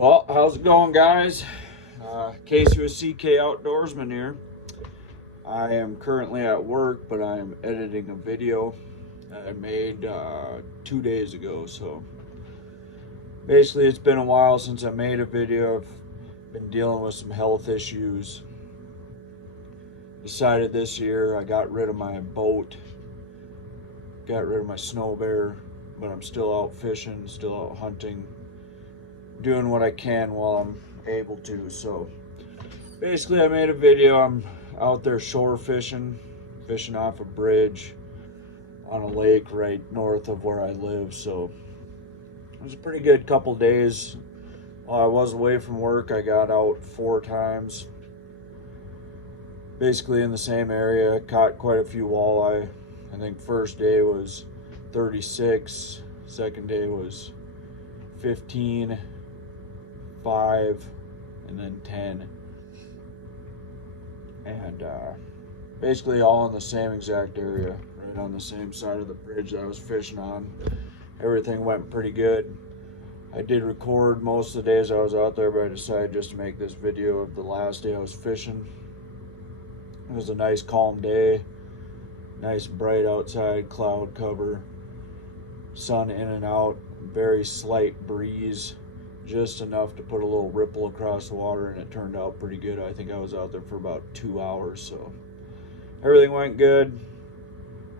Well, how's it going, guys? Casey with CK Outdoorsman here. I am currently at work, but I'm editing a video that I made 2 days ago. So basically, it's been a while since I made a video. I've been dealing with some health issues. Decided this year I got rid of my boat, got rid of my snow bear, but I'm still out fishing, still out hunting, doing what I can while I'm able to. So basically I made a video. I'm out there shore fishing off a bridge on a lake right north of where I live. So it was a pretty good couple days. While I was away from work, I got out 4 times, basically in the same area. Caught quite a few walleye. I think first day was 36, second day was 15, 5, and then 10, and basically all in the same exact area, right on the same side of the bridge that I was fishing on. Everything went pretty good. I did record most of the days I was out there, but I decided just to make this video of the last day I was fishing. It was a nice calm day, nice bright outside, cloud cover, sun in and out, very slight breeze, just enough to put a little ripple across the water, and it turned out pretty good. I think I was out there for about 2 hours, so everything went good.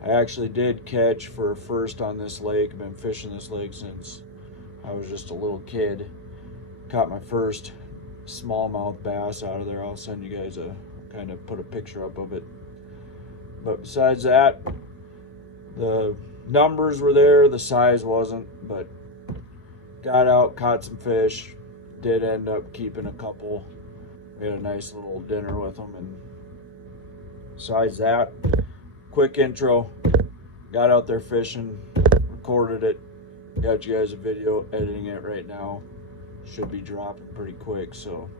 I actually did catch for a first on this lake. I've been fishing this lake since I was just a little kid. Caught my first smallmouth bass out of there. I'll send you guys kind of put a picture up of it. But besides that, the numbers were there, the size wasn't, but got out, caught some fish, did end up keeping a couple. We had a nice little dinner with them, and besides that, quick intro, got out there fishing, recorded it, got you guys a video, editing it right now. Should be dropping pretty quick, so.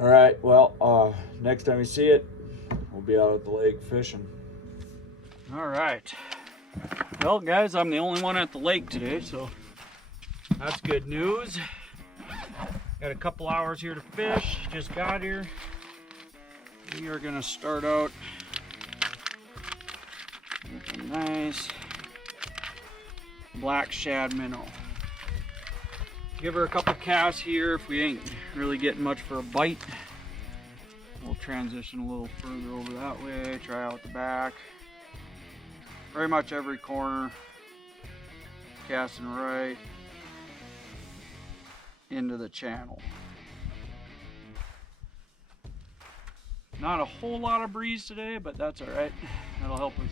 Alright, well, next time you see it, we'll be out at the lake fishing. Alright. Well, guys, I'm the only one at the lake today, so that's good news. Got a couple hours here to fish. Just got here. We are gonna start out with a nice black shad minnow. Give her a couple casts here. If we ain't really getting much for a bite, we'll transition a little further over that way, try out the back. Very much every corner, casting right into the channel. Not a whole lot of breeze today, but that's all right. That'll help us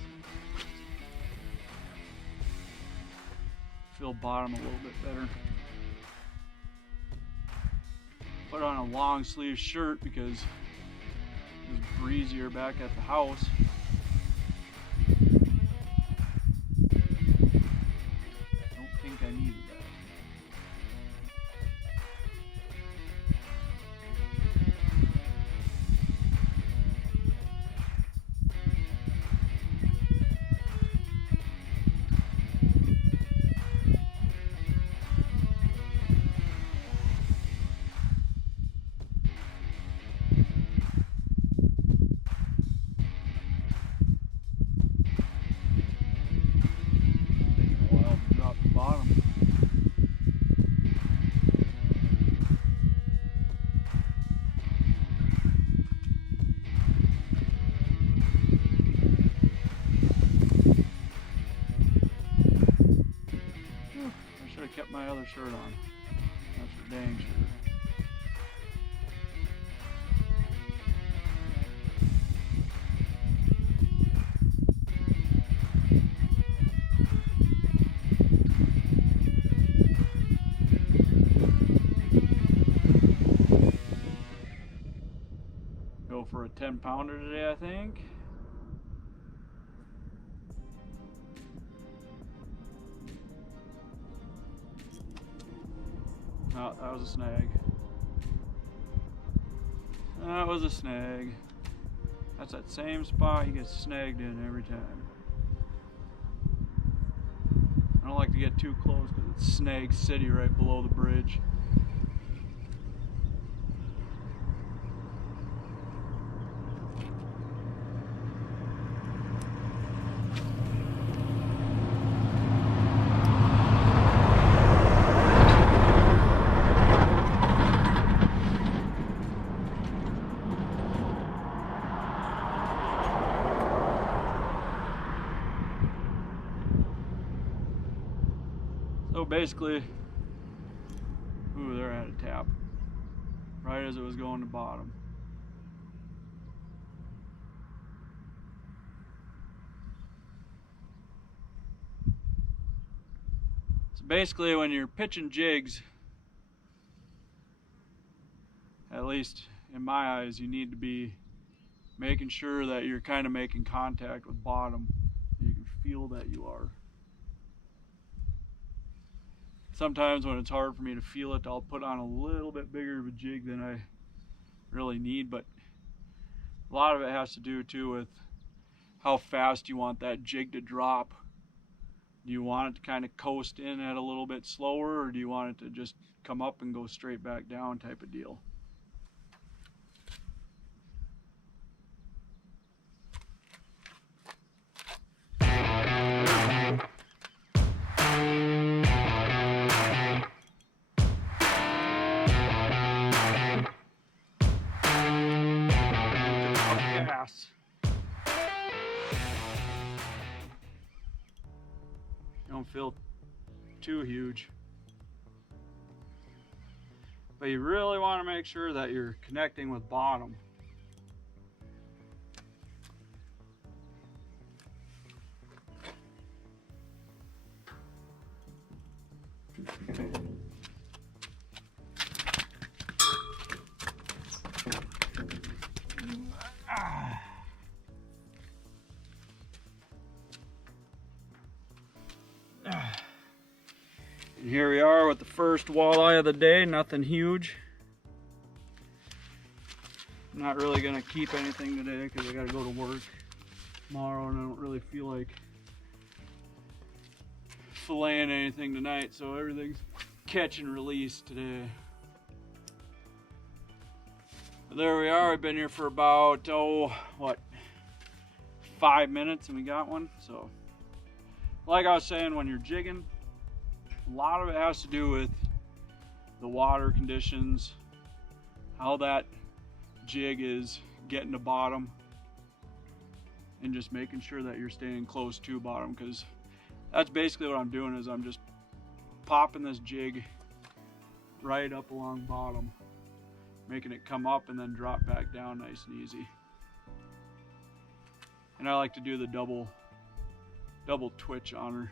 feel bottom a little bit better. Put on a long sleeve shirt because it was breezier back at the house. Don't think I needed that. Kept my other shirt on. That's for dang sure. Go for a 10-pounder today, I think. Oh, that was a snag. That was a snag. That's that same spot you get snagged in every time. I don't like to get too close because it's Snag City right below the bridge. basically, ooh, there I had a tap right as it was going to bottom. So basically, when you're pitching jigs, at least in my eyes, you need to be making sure that you're kind of making contact with bottom. You can feel that you are. Sometimes when it's hard for me to feel it, I'll put on a little bit bigger of a jig than I really need, but a lot of it has to do too with how fast you want that jig to drop. Do you want it to kind of coast in at a little bit slower, or do you want it to just come up and go straight back down type of deal? Gas. Don't feel too huge. But you really want to make sure that you're connecting with bottom. And here we are with the first walleye of the day, nothing huge. I'm not really gonna keep anything today because I gotta go to work tomorrow and I don't really feel like filleting anything tonight, so everything's catch and release today. But there we are, I've been here for about, 5 minutes and we got one. So like I was saying, when you're jigging, a lot of it has to do with the water conditions, how that jig is getting to bottom, and just making sure that you're staying close to bottom, because that's basically what I'm doing, is I'm just popping this jig right up along bottom, making it come up and then drop back down nice and easy. And I like to do the double twitch on her.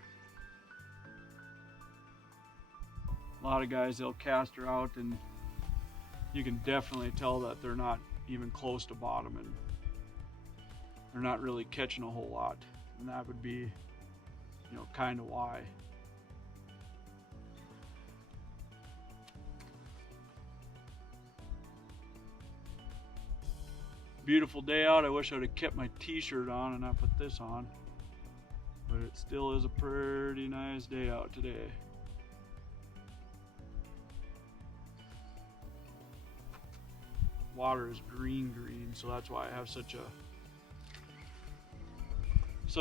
A lot of guys, they'll cast her out and you can definitely tell that they're not even close to bottom and they're not really catching a whole lot. And that would be, kind of why. Beautiful day out. I wish I would have kept my t-shirt on and not put this on. But it still is a pretty nice day out today. Water is green, so that's why I have such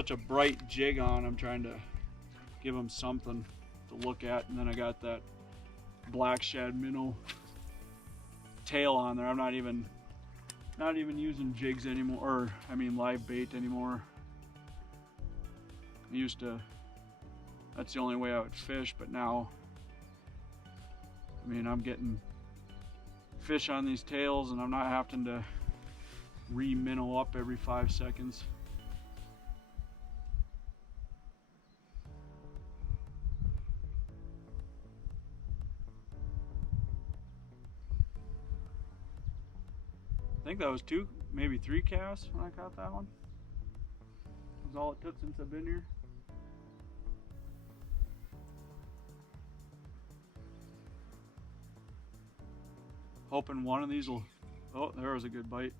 a bright jig on. I'm trying to give them something to look at, and then I got that black shad minnow tail on there. I'm not even using jigs anymore, or I mean live bait anymore. I used to, that's the only way I would fish, but now, I'm getting fish on these tails and I'm not having to re-minnow up every 5 seconds. I think that was 2, maybe 3 casts when I caught that one. That's all it took since I've been here. Hoping one of these will, oh, there was a good bite.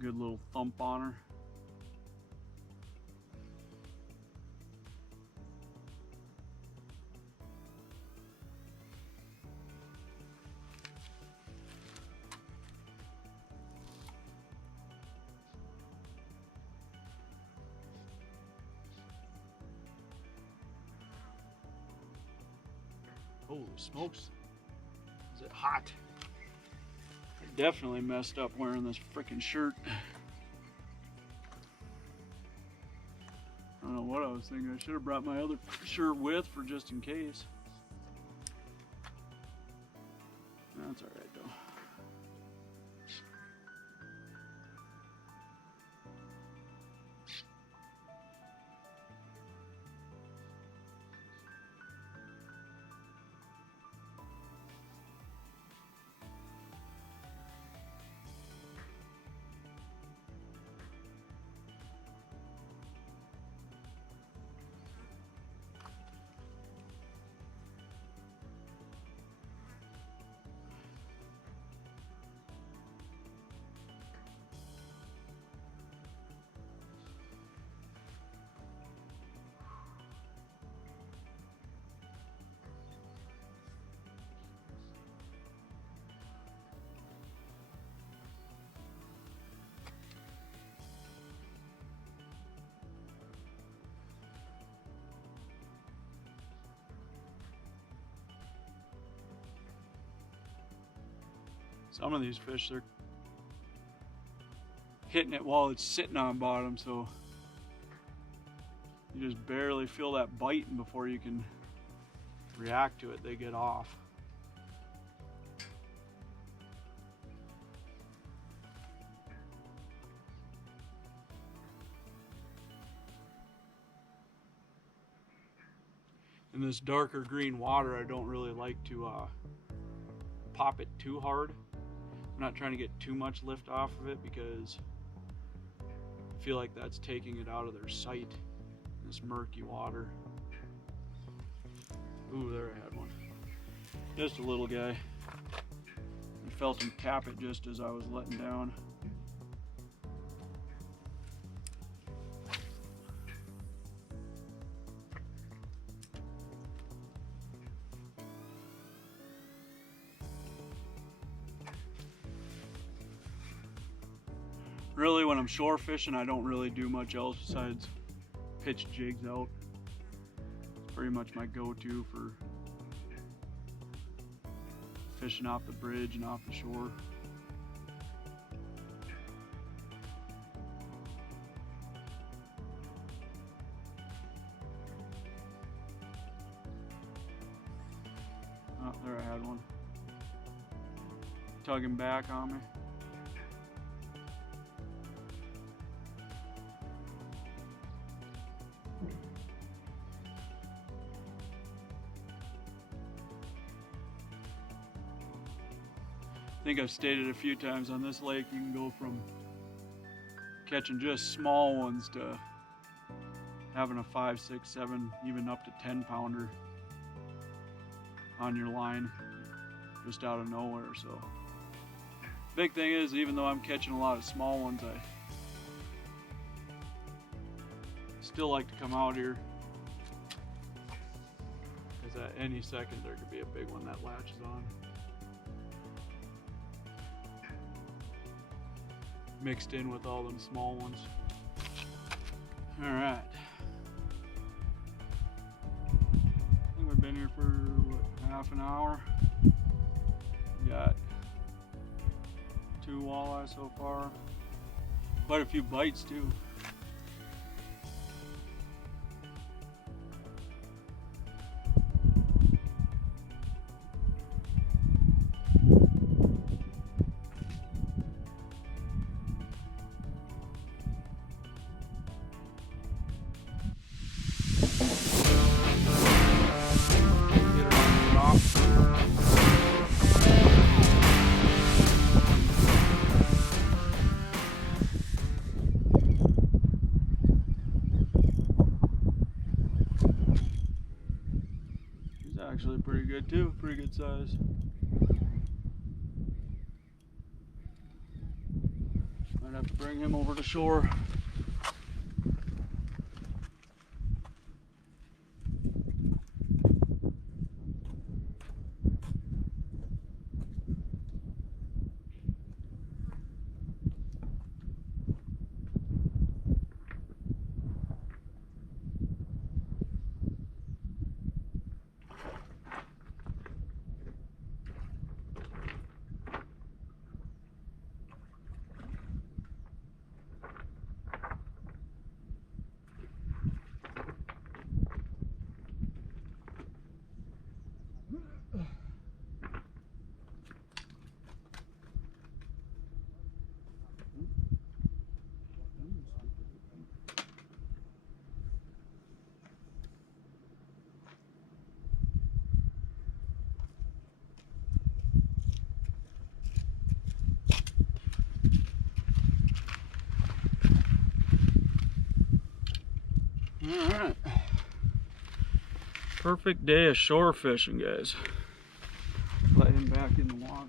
Good little thump on her. Holy smokes. Is it hot? I definitely messed up wearing this freaking shirt. I don't know what I was thinking. I should have brought my other shirt with for just in case. That's alright though. Some of these fish, they're hitting it while it's sitting on bottom, so you just barely feel that bite, and before you can react to it, they get off. In this darker green water, I don't really like to pop it too hard. I'm not trying to get too much lift off of it because I feel like that's taking it out of their sight in this murky water. Ooh, there I had one. Just a little guy. I felt him tap it just as I was letting down. Really, when I'm shore fishing, I don't really do much else besides pitch jigs out. It's pretty much my go-to for fishing off the bridge and off the shore. Oh, there I had one. Tugging back on me. I think I've stated a few times, on this lake you can go from catching just small ones to having a 5, 6, 7, even up to 10 pounder on your line just out of nowhere. So big thing is, even though I'm catching a lot of small ones, I still like to come out here, because at any second there could be a big one that latches on. Mixed in with all them small ones. All right. I think we've been here for what, half an hour. We got 2 walleye so far. Quite a few bites too. Actually pretty good too, pretty good size. Might have to bring him over to shore. Alright. Perfect day of shore fishing, guys. Let him back in the water.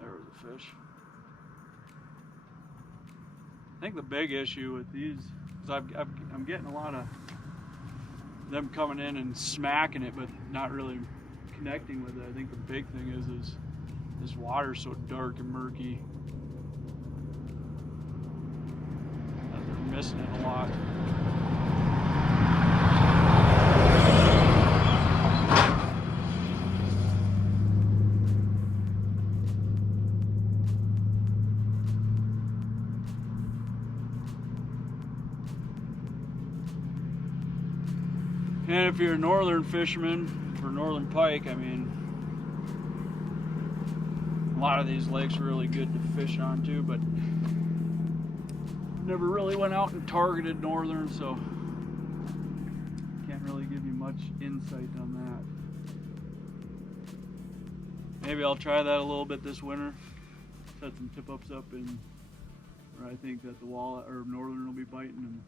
There was a fish. I think the big issue with these is I'm getting a lot of them coming in and smacking it, but not really connecting with it. I think the big thing is this water's so dark and murky that they're missing it a lot. And if you're a northern fisherman for northern pike, I mean, a lot of these lakes are really good to fish on too, but never really went out and targeted northern, so can't really give you much insight on that. Maybe I'll try that a little bit this winter. Set some tip-ups up in where I think that the walleye or northern will be biting, and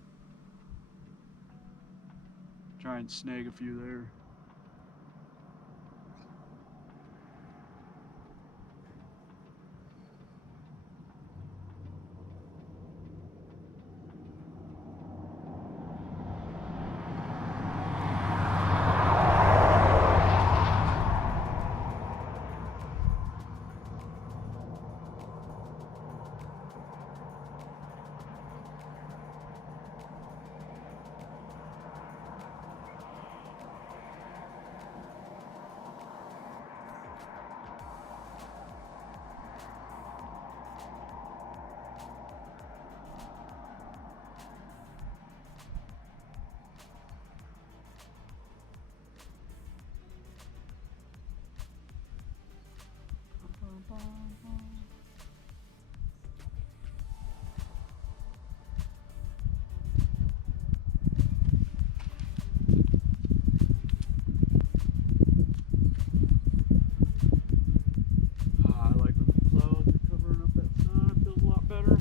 try and snag a few there. I like when the clouds are covering up that sun. It feels a lot better.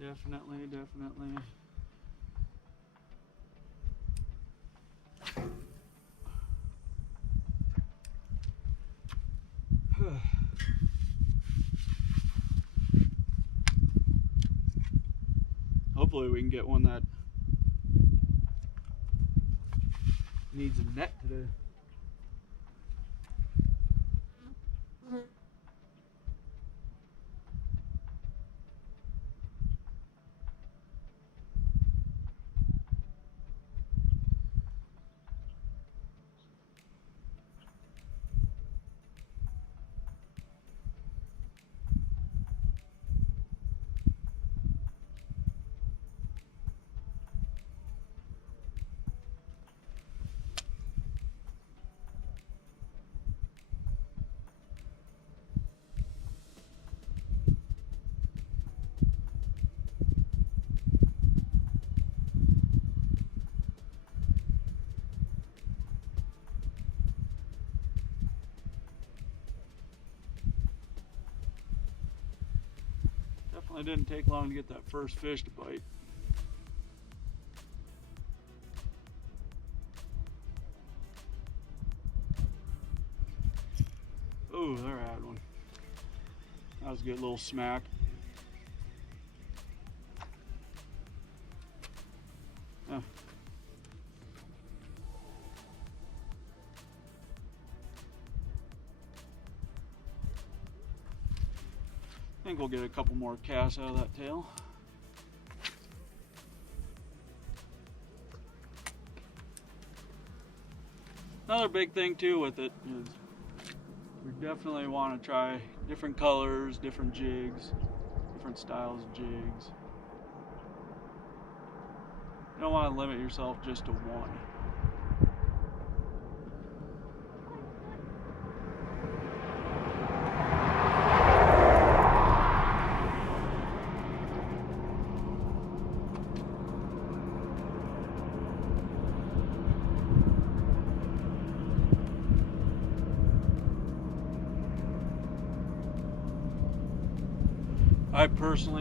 Definitely, definitely. Hopefully we can get one that needs a net today. Definitely didn't take long to get that first fish to bite. Oh, there I had one. That was a good little smack. Oh. think we'll get a couple more casts out of that tail. Another big thing too with it is we definitely want to try different colors, different jigs, different styles of jigs. You don't want to limit yourself just to one.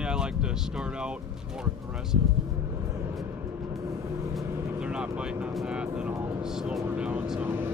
I like to start out more aggressive. If they're not biting on that, then I'll slow her down some.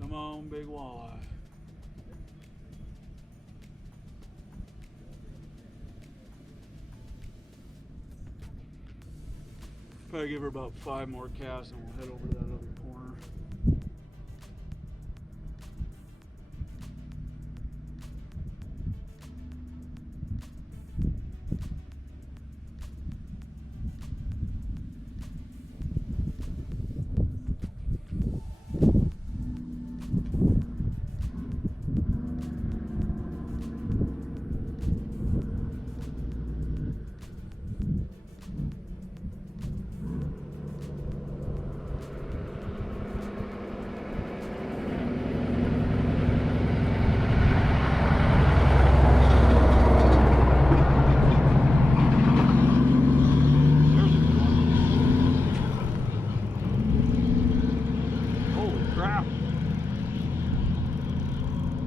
Come on, big walleye. Probably give her about 5 more casts and we'll head over to that other corner.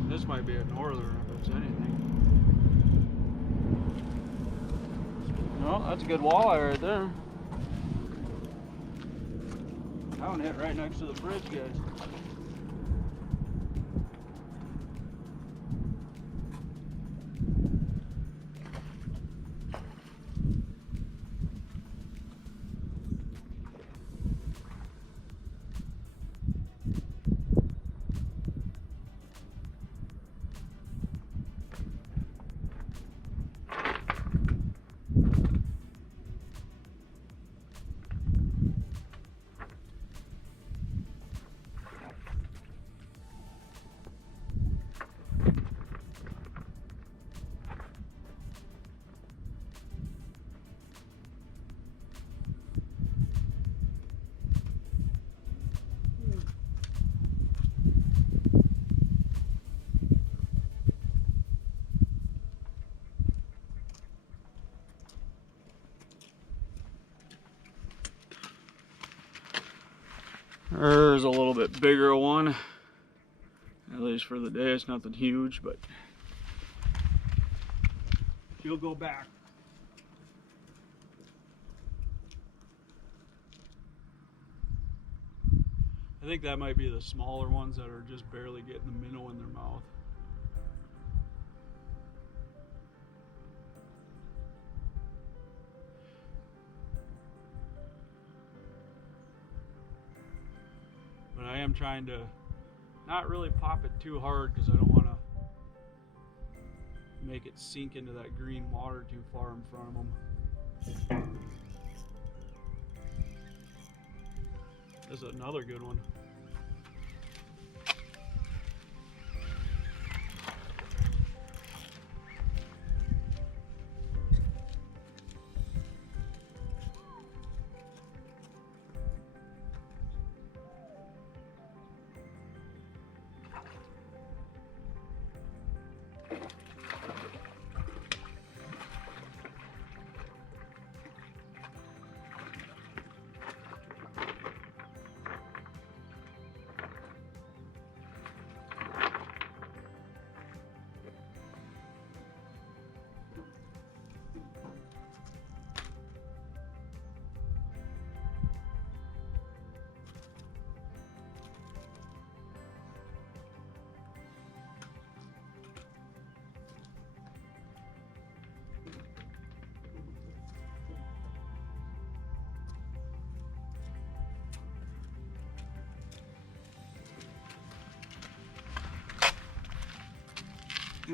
This might be a northern if it's anything. No, that's a good walleye right there. That one hit right next to the bridge, guys. There's a little bit bigger one. At least for the day, it's nothing huge, but he'll go back. I think that might be the smaller ones that are just barely getting the minnow in their mouth. But I am trying to not really pop it too hard because I don't want to make it sink into that green water too far in front of them. This is another good one.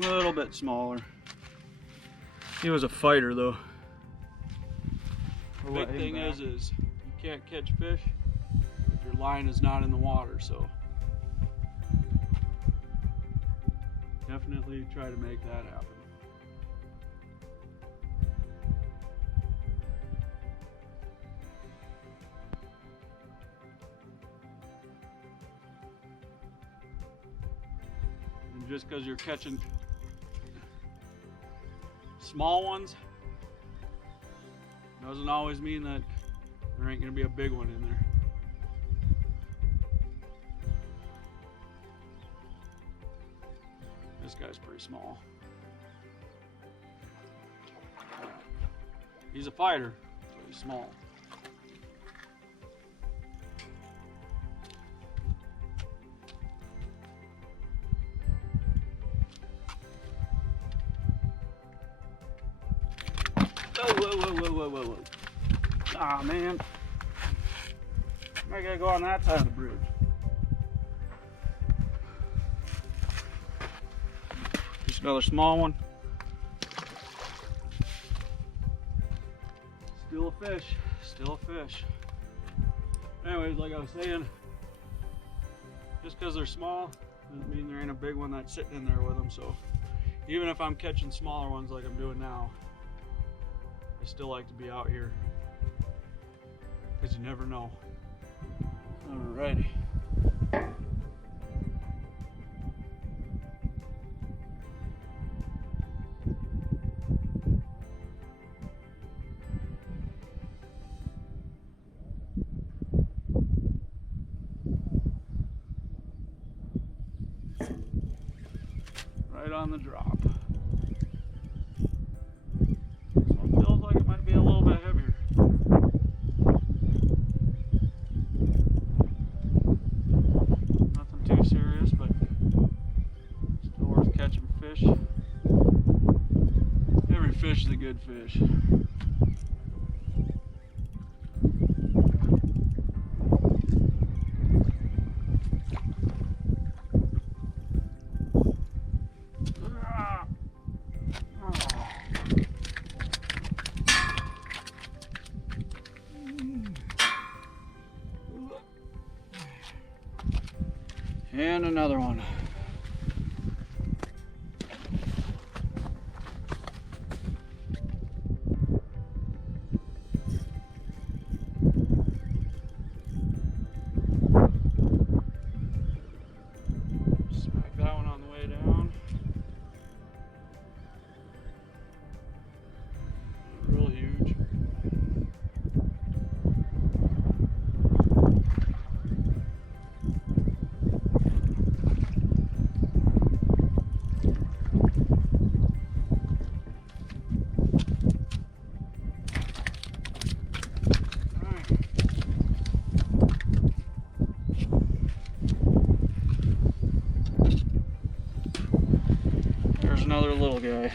A little bit smaller. He was a fighter though. The big thing is you can't catch fish if your line is not in the water, so definitely try to make that happen. And just because you're catching small ones doesn't always mean that there ain't gonna be a big one in there. This guy's pretty small. He's a fighter, so he's small. Whoa. Ah, man. I gotta go on that side of the bridge. Just another small one. Still a fish. Still a fish. Anyways, like I was saying, just because they're small doesn't mean there ain't a big one that's sitting in there with them. So even if I'm catching smaller ones like I'm doing now, I still like to be out here because you never know. Alrighty. Right on the drop. Fish is a good fish. And another one. there's another little guy.